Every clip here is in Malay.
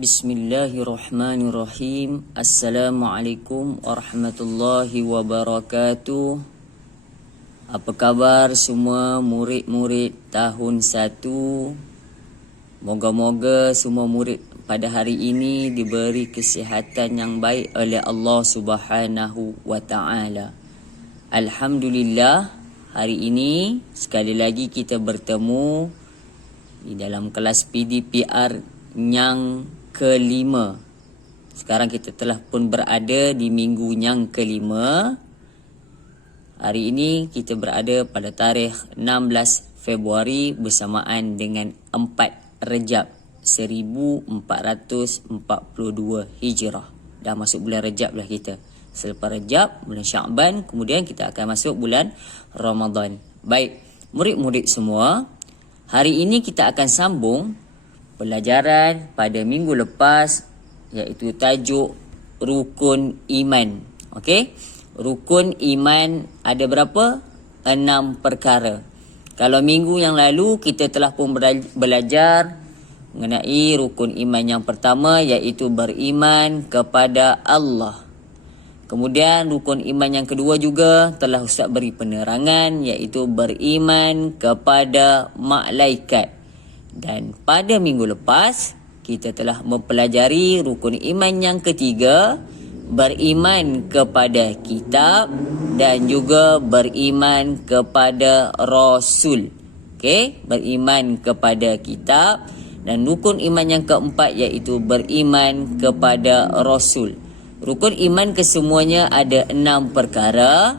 Bismillahirrahmanirrahim. Assalamualaikum warahmatullahi wabarakatuh. Apa khabar semua murid-murid tahun 1? Moga-moga semua murid pada hari ini diberi kesihatan yang baik oleh Allah Subhanahu wa taala. Alhamdulillah, hari ini sekali lagi kita bertemu di dalam kelas PDPR yang kelima. Sekarang kita telah pun berada di minggu yang kelima. Hari ini kita berada pada tarikh 16 Februari bersamaan dengan 4 Rejab 1442 Hijrah. Dah masuk bulan Rejab lah kita. Selepas Rejab, bulan Sya'ban, kemudian kita akan masuk bulan Ramadan. Baik, murid-murid semua, hari ini kita akan sambung pelajaran pada minggu lepas, iaitu tajuk Rukun Iman. Okey? Rukun Iman ada berapa? 6 perkara. Kalau minggu yang lalu kita telah pun belajar mengenai rukun iman yang pertama, iaitu beriman kepada Allah. Kemudian rukun iman yang kedua juga telah Ustaz beri penerangan, iaitu beriman kepada malaikat. Dan pada minggu lepas kita telah mempelajari rukun iman yang ketiga, beriman kepada kitab dan juga beriman kepada Rasul. Okey, beriman kepada kitab, dan rukun iman yang keempat iaitu beriman kepada Rasul. Rukun iman kesemuanya ada 6 perkara,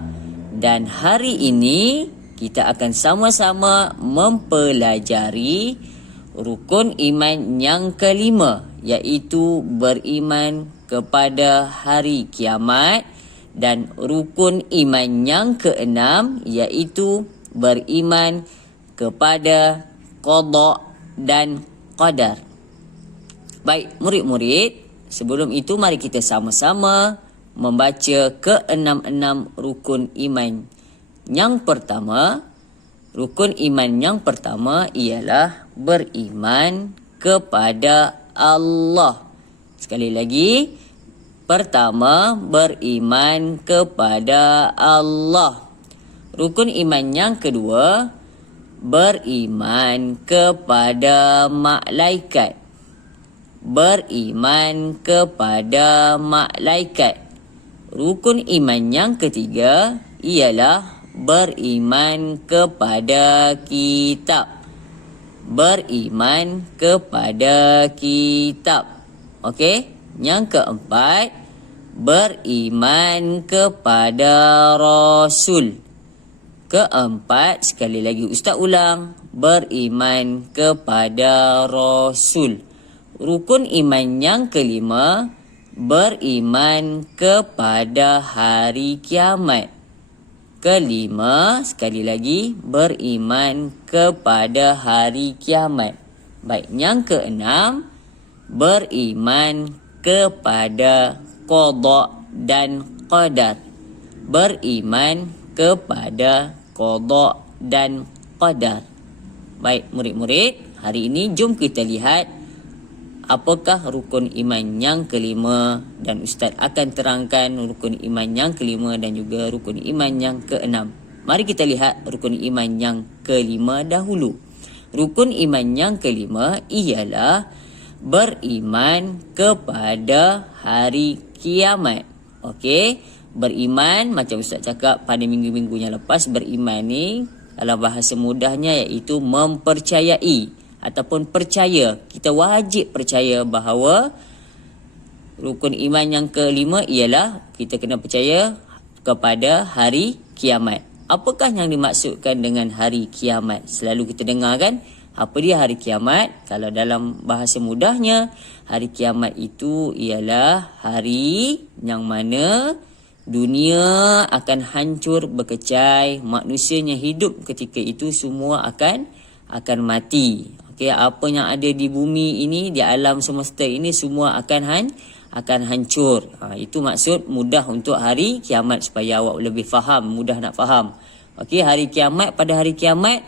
dan hari ini kita akan sama-sama mempelajari rukun iman yang kelima, iaitu beriman kepada hari kiamat, dan rukun iman yang keenam iaitu beriman kepada qada dan qadar. Baik, murid-murid, sebelum itu mari kita sama-sama membaca ke-6 rukun iman. Yang pertama, rukun iman yang pertama ialah beriman kepada Allah. Sekali lagi, pertama, beriman kepada Allah. Rukun iman yang kedua, beriman kepada malaikat. Beriman kepada malaikat. Rukun iman yang ketiga ialah beriman kepada kitab. Beriman kepada kitab. Okey? Yang keempat, beriman kepada Rasul. Keempat, sekali lagi Ustaz ulang, beriman kepada Rasul. Rukun iman yang kelima, beriman kepada hari kiamat. Kelima, sekali lagi, beriman kepada hari kiamat. Baik, yang keenam, beriman kepada qada dan qadar. Beriman kepada qada dan qadar. Baik, murid-murid, hari ini jom kita lihat apakah rukun iman yang kelima, dan Ustaz akan terangkan rukun iman yang kelima dan juga rukun iman yang keenam. Mari kita lihat rukun iman yang kelima dahulu. Rukun iman yang kelima ialah beriman kepada hari kiamat. Okey, beriman macam Ustaz cakap pada minggu-minggu yang lepas, beriman ni dalam bahasa mudahnya iaitu mempercayai ataupun percaya. Kita wajib percaya bahawa rukun iman yang kelima ialah kita kena percaya kepada hari kiamat. Apakah yang dimaksudkan dengan hari kiamat? Selalu kita dengar kan, apa dia hari kiamat? Kalau dalam bahasa mudahnya, hari kiamat itu ialah hari yang mana dunia akan hancur berkecai, manusianya hidup ketika itu semua akan mati. Okey, apa yang ada di bumi ini, di alam semesta ini semua akan hancur. Itu maksud mudah untuk hari kiamat, supaya awak lebih faham, mudah nak faham. Okey, hari kiamat, pada hari kiamat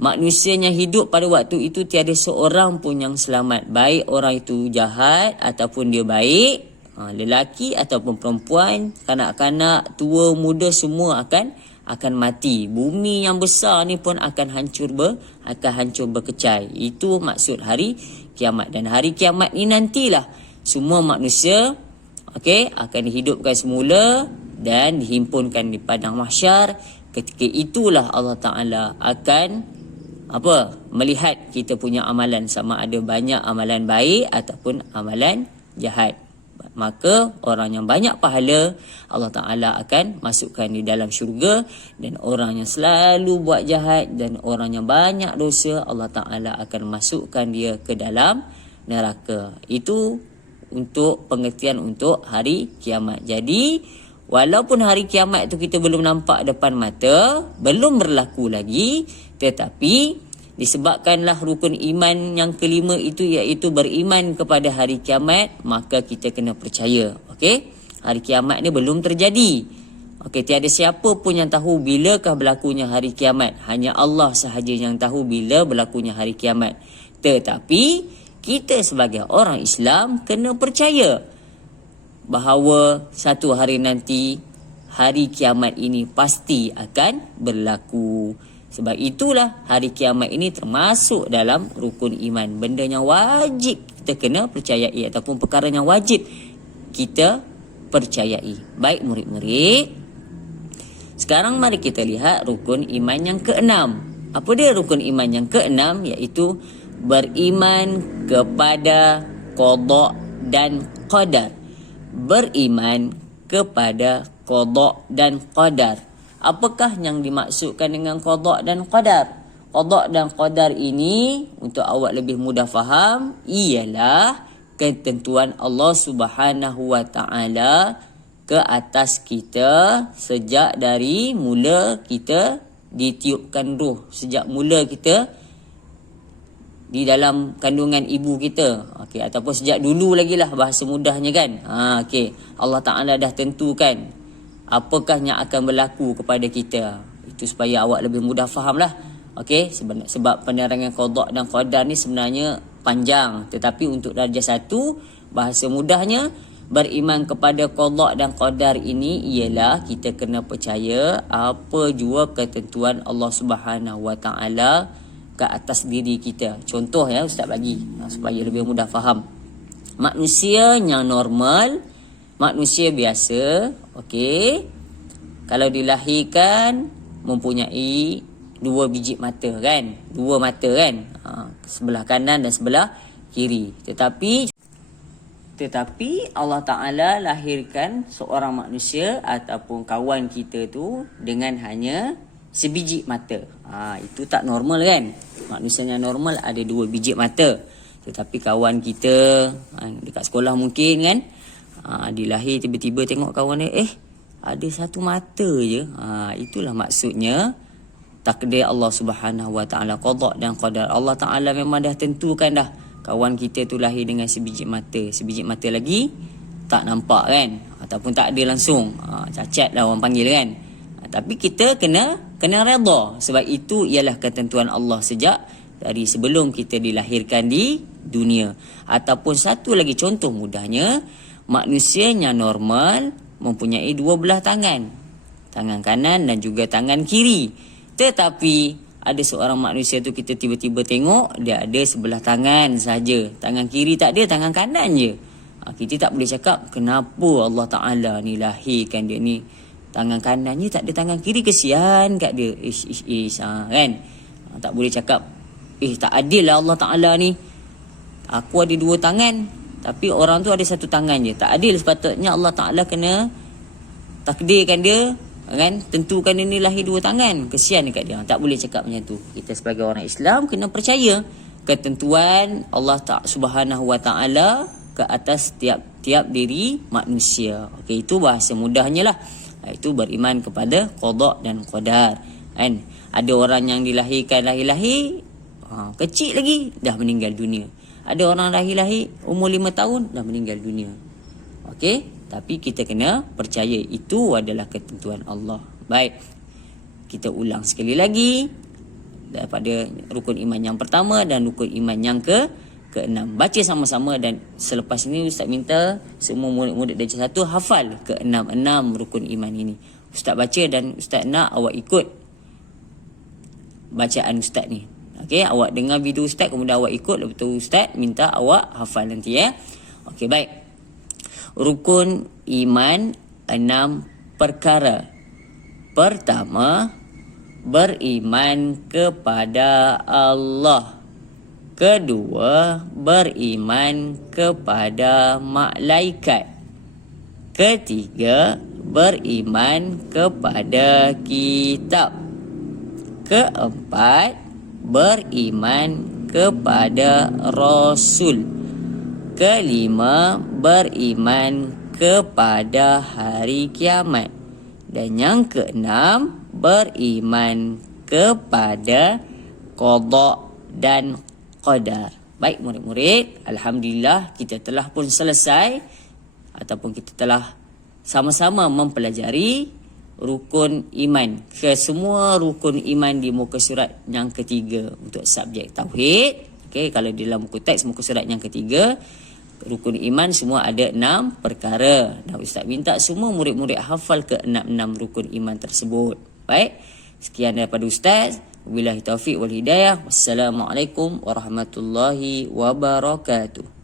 manusianya hidup pada waktu itu tiada seorang pun yang selamat. Baik orang itu jahat ataupun dia baik, lelaki ataupun perempuan, kanak-kanak, tua, muda, semua akan mati. Bumi yang besar ni pun akan hancur berkecai. Itu maksud hari kiamat. Dan hari kiamat ni nantilah semua manusia akan dihidupkan semula dan dihimpunkan di padang mahsyar. Ketika itulah Allah Ta'ala akan melihat kita punya amalan, sama ada banyak amalan baik ataupun amalan jahat. Maka orang yang banyak pahala, Allah Ta'ala akan masukkan di dalam syurga, dan orang yang selalu buat jahat dan orang yang banyak dosa, Allah Ta'ala akan masukkan dia ke dalam neraka. Itu untuk pengertian untuk hari kiamat. Jadi walaupun hari kiamat itu kita belum nampak depan mata, belum berlaku lagi, tetapi disebabkanlah rukun iman yang kelima itu, iaitu beriman kepada hari kiamat, maka kita kena percaya. Hari kiamat ni belum terjadi. Tiada siapa pun yang tahu bilakah berlakunya hari kiamat. Hanya Allah sahaja yang tahu bila berlakunya hari kiamat. Tetapi kita sebagai orang Islam kena percaya bahawa satu hari nanti hari kiamat ini pasti akan berlaku. Sebab itulah hari kiamat ini termasuk dalam rukun iman. Benda yang wajib kita kena percayai, ataupun perkara yang wajib kita percayai. Baik murid-murid, sekarang mari kita lihat rukun iman yang keenam. Apa dia rukun iman yang keenam? Iaitu beriman kepada qada dan qadar. Beriman kepada qada dan qadar. Apakah yang dimaksudkan dengan qada dan qadar? Qada dan qadar ini, untuk awak lebih mudah faham, ialah ketentuan Allah Subhanahu wa Ta'ala ke atas kita sejak dari mula kita ditiupkan roh, sejak mula kita di dalam kandungan ibu kita, ataupun sejak dulu lagi lah, bahasa mudahnya kan. Allah Ta'ala dah tentukan apakah yang akan berlaku kepada kita. Itu supaya awak lebih mudah faham lah. Sebab penerangan qada dan qadar ni sebenarnya panjang, tetapi untuk darjah 1, bahasa mudahnya, beriman kepada qada dan qadar ini ialah kita kena percaya apa jua ketentuan Allah Subhanahu wa Ta'ala ke atas diri kita. Contoh Ustaz bagi supaya lebih mudah faham. Manusia yang normal, manusia biasa, kalau dilahirkan mempunyai 2 biji mata kan, 2 mata kan, sebelah kanan dan sebelah kiri. Tetapi Allah Ta'ala lahirkan seorang manusia ataupun kawan kita tu dengan hanya sebiji mata. Itu tak normal kan. Manusia yang normal ada 2 biji mata. Tetapi kawan kita dekat sekolah mungkin kan, dilahir tiba-tiba tengok kawan dia, ada 1 mata je. Itulah maksudnya takdir Allah Subhanahu wa Ta'ala, qada dan qadar. Allah Ta'ala memang dah tentukan dah kawan kita tu lahir dengan sebiji mata. Sebiji mata lagi tak nampak kan, ataupun tak ada langsung, cacat lah orang panggil kan. Tapi kita kena redha, sebab itu ialah ketentuan Allah sejak dari sebelum kita dilahirkan di dunia. Ataupun satu lagi contoh mudahnya, manusia yang normal mempunyai 2 belah tangan, tangan kanan dan juga tangan kiri. Tetapi ada seorang manusia tu kita tiba-tiba tengok dia ada sebelah tangan saja, tangan kiri tak ada, tangan kanan je. Kita tak boleh cakap kenapa Allah Ta'ala ni lahirkan dia ni tangan kanannya tak ada, tangan kiri, kesian kat dia. Kan? Tak boleh cakap tak adil lah Allah Ta'ala ni, aku ada 2 tangan tapi orang tu ada 1 tangan je. Tak adil. Sepatutnya Allah Ta'ala kena takdirkan dia kan, tentukan dia ni lahir 2 tangan, kesian dekat dia. Tak boleh cakap macam tu. Kita sebagai orang Islam kena percaya ketentuan Allah Subhanahu wa Ta'ala ke atas tiap-tiap diri manusia. Itu bahasa mudahnya lah. Itu beriman kepada qada dan qadar kan. Ada orang yang dilahirkan lahir kecil lagi dah meninggal dunia. Ada orang lahir umur 5 tahun dah meninggal dunia. Tapi kita kena percaya itu adalah ketentuan Allah. Baik, kita ulang sekali lagi. daripada rukun iman yang pertama dan rukun iman yang ke-6. Baca sama-sama dan selepas ini Ustaz minta semua murid-murid darjah 1 hafal ke-6 rukun iman ini. Ustaz baca dan Ustaz nak awak ikut bacaan Ustaz ni. Okey, awak dengar video Ustaz kemudian awak ikut, lepas tu Ustaz minta awak hafal nanti ya. Okey, baik. Rukun iman 6 perkara. Pertama, beriman kepada Allah. Kedua, beriman kepada malaikat. Ketiga, beriman kepada kitab. Keempat, beriman kepada Rasul. Kelima, beriman kepada hari kiamat. Dan yang keenam, beriman kepada qada dan qadar. Baik murid-murid, alhamdulillah kita telah pun selesai ataupun kita telah sama-sama mempelajari rukun iman. Semua rukun iman di muka surat yang ketiga untuk subjek tauhid. Okey, kalau di dalam buku teks muka surat yang ketiga, rukun iman semua ada 6 perkara. Dan Ustaz minta semua murid-murid hafal ke 6 rukun iman tersebut. Baik, sekian daripada Ustaz. Wabillahi taufiq wal hidayah. Wassalamualaikum warahmatullahi wabarakatuh.